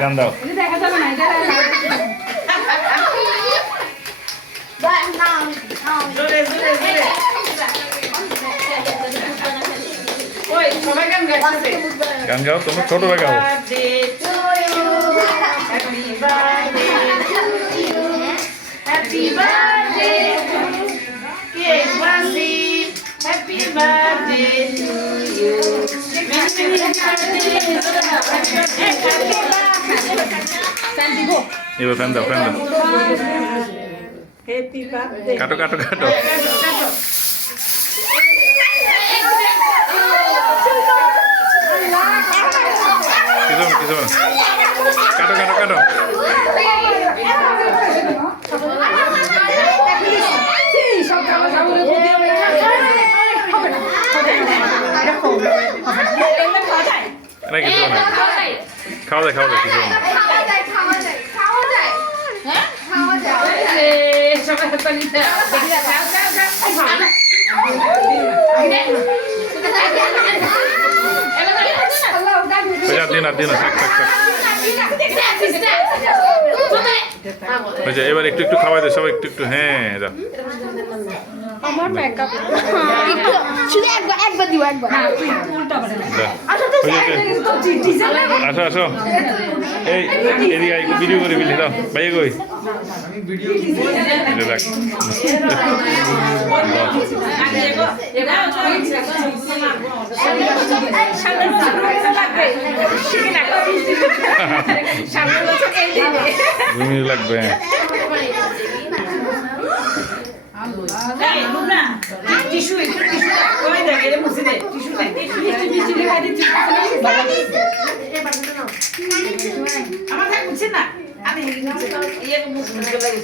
গান দাও। দেখা যাবে না এটা জোরে জোরে জোরে ওই সবাই গান গাইছে গান গাও, তোমরা ছোটরা গাও। Happy birthday happy birthday cake বাসি হ্যাপি বার্থডে টু ইউ এবার ফ্যান দাও, ফ্যান দাও। হ্যাপি বার্থডে কাটো কাটো কাটো। কিছু না, কাটো কাটো কাটো। না কিছু না, খাওয়া যায় কিছু না। দিন থাক থাক থাক। এবার একটু একটু খাওয়াই দে সবাই, একটু একটু। হ্যাঁ যা। আমার মেকআপ শুধু একবার দিও একবার। আসো আসো, এই এদিকে একটু ভিডিও করে বিলি দাও ভাই। কই দেখ লাগবে। টিস্যু একটু টিস্যু ওই দেখ এটা মুছে দে টিস্যু দে টিস্যু খাই দিচ্ছি আমার মুছে না আমি ইয়ে মুছে লাগে